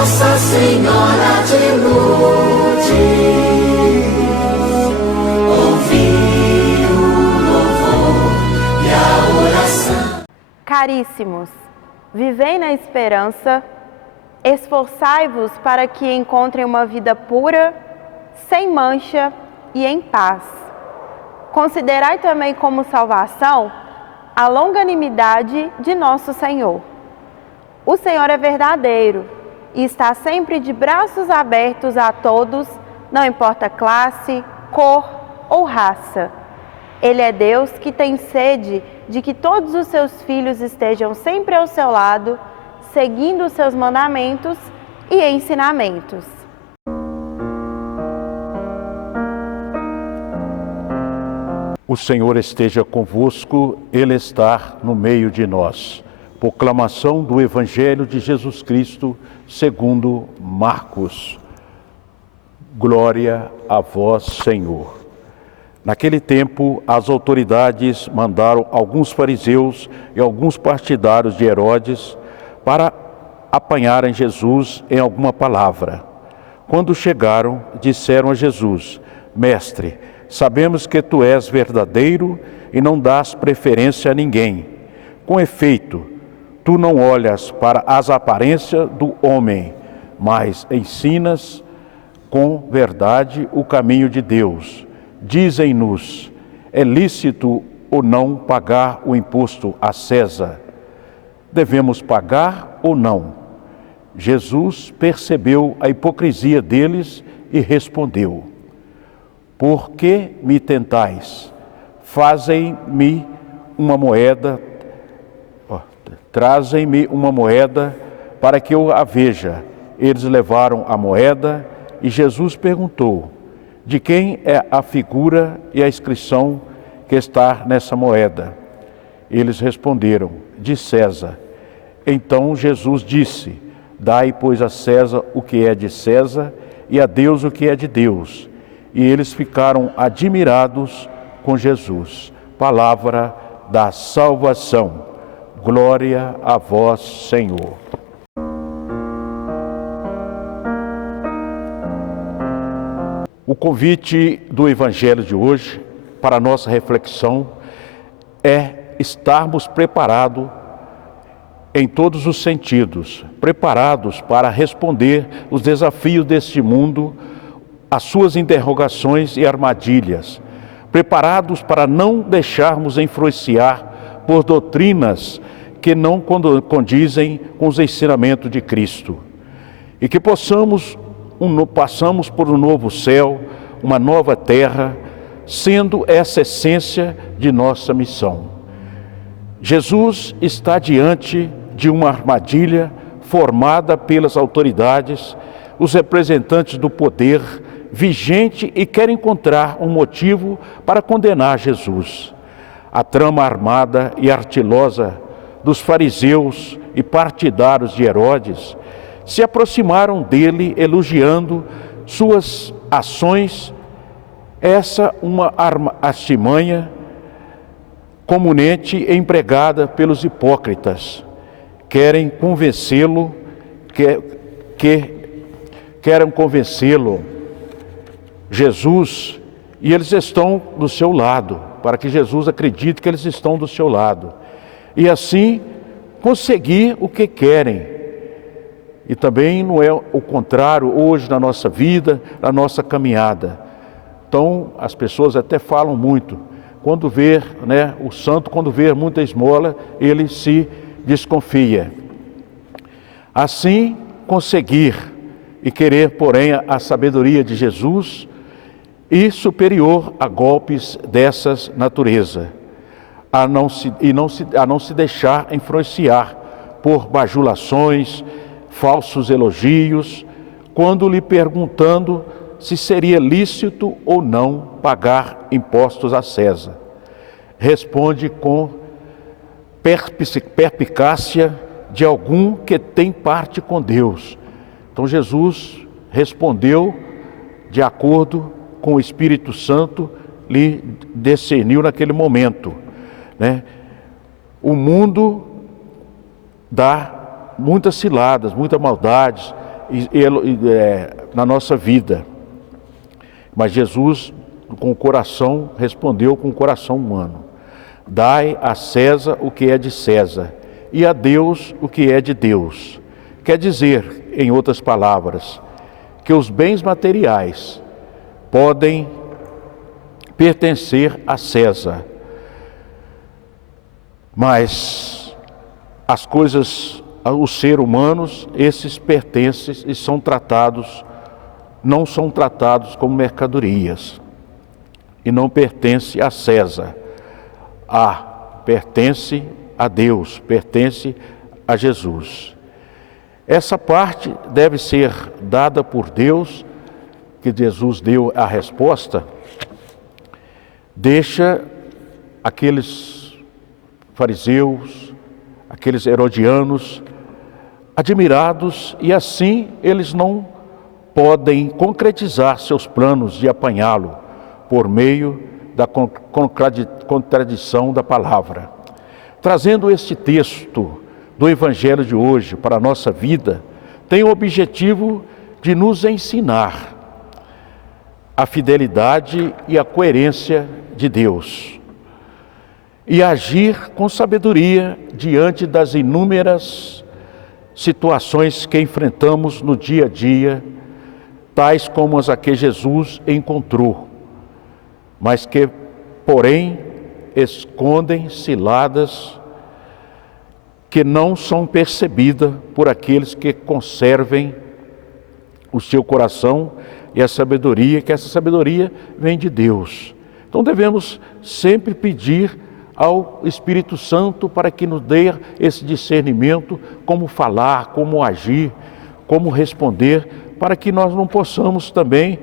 Nossa Senhora de Lourdes, ouvi o louvor e a oração. Caríssimos, vivei na esperança, esforçai-vos para que encontrem uma vida pura, sem mancha e em paz. Considerai também como salvação a longanimidade de nosso Senhor. O Senhor é verdadeiro e está sempre de braços abertos a todos, não importa classe, cor ou raça. Ele é Deus que tem sede de que todos os seus filhos estejam sempre ao seu lado, seguindo os seus mandamentos e ensinamentos. O Senhor esteja convosco, Ele está no meio de nós. Proclamação do Evangelho de Jesus Cristo, segundo Marcos. Glória a vós, Senhor. Naquele tempo, as autoridades mandaram alguns fariseus e alguns partidários de Herodes para apanharem Jesus em alguma palavra. Quando chegaram, disseram a Jesus: Mestre, sabemos que tu és verdadeiro e não dás preferência a ninguém. Com efeito, tu não olhas para as aparências do homem, mas ensinas com verdade o caminho de Deus. Dizem-nos, é lícito ou não pagar o imposto a César? Devemos pagar ou não? Jesus percebeu a hipocrisia deles e respondeu: Por que me tentais? Trazem-me uma moeda para que eu a veja. Eles levaram a moeda e Jesus perguntou: De quem é a figura e a inscrição que está nessa moeda? Eles responderam: De César. Então Jesus disse: Dai, pois, a César o que é de César e a Deus o que é de Deus. E eles ficaram admirados com Jesus. Palavra da salvação. Glória a vós, Senhor. O convite do Evangelho de hoje para a nossa reflexão é estarmos preparados em todos os sentidos, preparados para responder os desafios deste mundo, as suas interrogações e armadilhas, preparados para não deixarmos influenciar por doutrinas que não condizem com os ensinamentos de Cristo. E que passamos por um novo céu, uma nova terra, sendo essa essência de nossa missão. Jesus está diante de uma armadilha formada pelas autoridades, os representantes do poder vigente e quer encontrar um motivo para condenar Jesus. A trama armada e artilosa dos fariseus e partidários de Herodes se aproximaram dele elogiando suas ações. Essa uma artimanha comunmente empregada pelos hipócritas. Querem convencê-lo, Jesus, e eles estão do seu lado, para que Jesus acredite que eles estão do seu lado. E assim conseguir o que querem. E também não é o contrário hoje na nossa vida, na nossa caminhada. Então as pessoas até falam muito. Quando vê, o santo, quando vê muita esmola, ele se desconfia. Assim, conseguir e querer, porém, a sabedoria de Jesus e superior a golpes dessas natureza, a não se deixar influenciar por bajulações, falsos elogios, quando lhe perguntando se seria lícito ou não pagar impostos a César. Responde com perspicácia de algum que tem parte com Deus. Então Jesus respondeu de acordo com o Espírito Santo lhe discerniu naquele momento. O mundo dá muitas ciladas, muitas maldades, na nossa vida. Mas Jesus, com o coração, respondeu com o coração humano: dai a César o que é de César e a Deus o que é de Deus. Quer dizer, em outras palavras, que os bens materiais podem pertencer a César, mas as coisas, os seres humanos, esses pertencem e não são tratados como mercadorias e não pertence a César. Pertence a Deus, pertence a Jesus. Essa parte deve ser dada por Deus, que Jesus deu a resposta. Deixa aqueles fariseus, aqueles herodianos admirados, e assim eles não podem concretizar seus planos de apanhá-lo por meio da contradição da palavra. Trazendo este texto do Evangelho de hoje para a nossa vida, tem o objetivo de nos ensinar a fidelidade e a coerência de Deus e agir com sabedoria diante das inúmeras situações que enfrentamos no dia a dia, tais como as a que Jesus encontrou, mas que, porém, escondem ciladas que não são percebidas por aqueles que conservem o seu coração e a sabedoria, que essa sabedoria vem de Deus. Então devemos sempre pedir ao Espírito Santo para que nos dê esse discernimento, como falar, como agir, como responder, para que nós não possamos também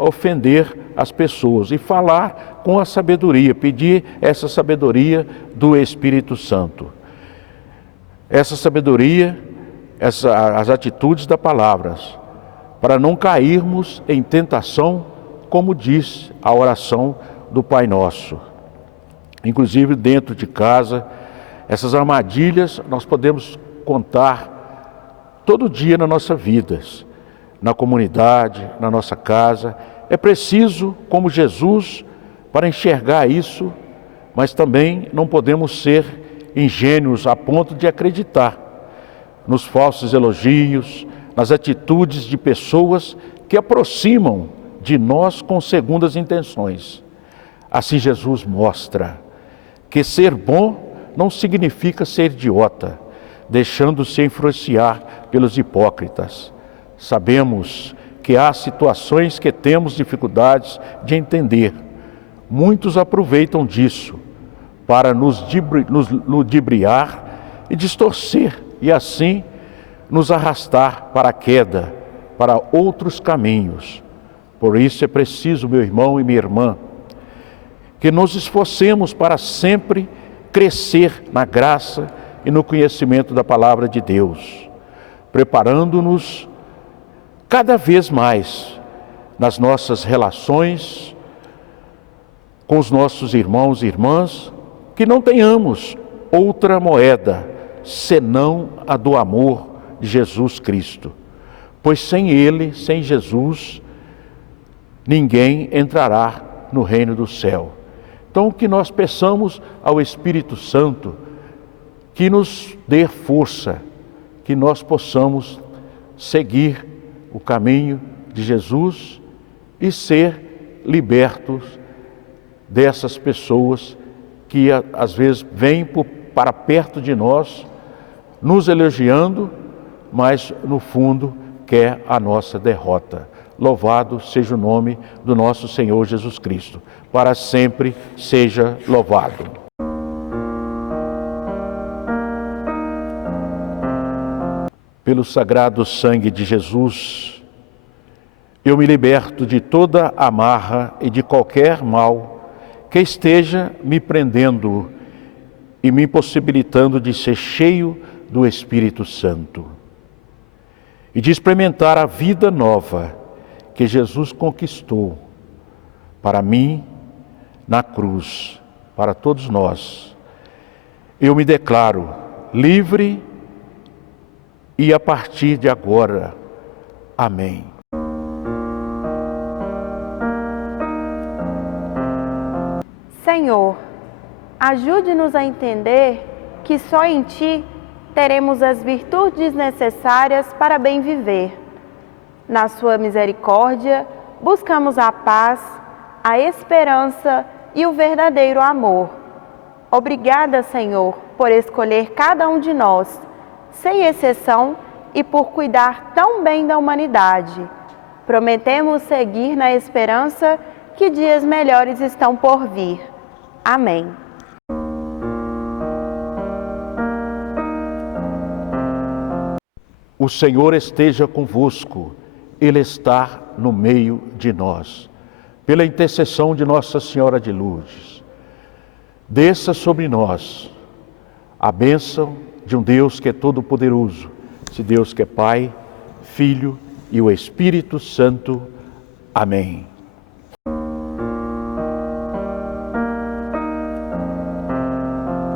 ofender as pessoas, e falar com a sabedoria, pedir essa sabedoria do Espírito Santo. Essa sabedoria, as atitudes da palavra, para não cairmos em tentação, como diz a oração do Pai Nosso. Inclusive dentro de casa, essas armadilhas nós podemos contar todo dia na nossa vida, na comunidade, na nossa casa. É preciso, como Jesus, para enxergar isso, mas também não podemos ser ingênuos a ponto de acreditar nos falsos elogios, nas atitudes de pessoas que aproximam de nós com segundas intenções. Assim Jesus mostra que ser bom não significa ser idiota, deixando-se influenciar pelos hipócritas. Sabemos que há situações que temos dificuldades de entender. Muitos aproveitam disso para nos ludibriar e distorcer, e assim nos arrastar para a queda, para outros caminhos. Por isso é preciso, meu irmão e minha irmã, que nos esforcemos para sempre crescer na graça e no conhecimento da palavra de Deus, preparando-nos cada vez mais nas nossas relações com os nossos irmãos e irmãs, que não tenhamos outra moeda senão a do amor de Jesus Cristo, pois sem Ele, sem Jesus, ninguém entrará no reino do céu. Então, que nós peçamos ao Espírito Santo que nos dê força, que nós possamos seguir o caminho de Jesus e ser libertos dessas pessoas que às vezes vêm para perto de nós, nos elogiando, mas no fundo quer a nossa derrota. Louvado seja o nome do nosso Senhor Jesus Cristo. Para sempre seja louvado. Pelo sagrado sangue de Jesus, eu me liberto de toda amarra e de qualquer mal que esteja me prendendo e me impossibilitando de ser cheio do Espírito Santo e de experimentar a vida nova que Jesus conquistou para mim na cruz, para todos nós. Eu me declaro livre e a partir de agora Amém. Senhor, ajude-nos a entender que só em Ti teremos as virtudes necessárias para bem viver. Na Sua misericórdia, buscamos a paz, a esperança e o verdadeiro amor. Obrigada, Senhor, por escolher cada um de nós, sem exceção, e por cuidar tão bem da humanidade. Prometemos seguir na esperança que dias melhores estão por vir. Amém. O Senhor esteja convosco, Ele está no meio de nós. Pela intercessão de Nossa Senhora de Lourdes, desça sobre nós a bênção de um Deus que é todo-poderoso, esse Deus que é Pai, Filho e o Espírito Santo. Amém.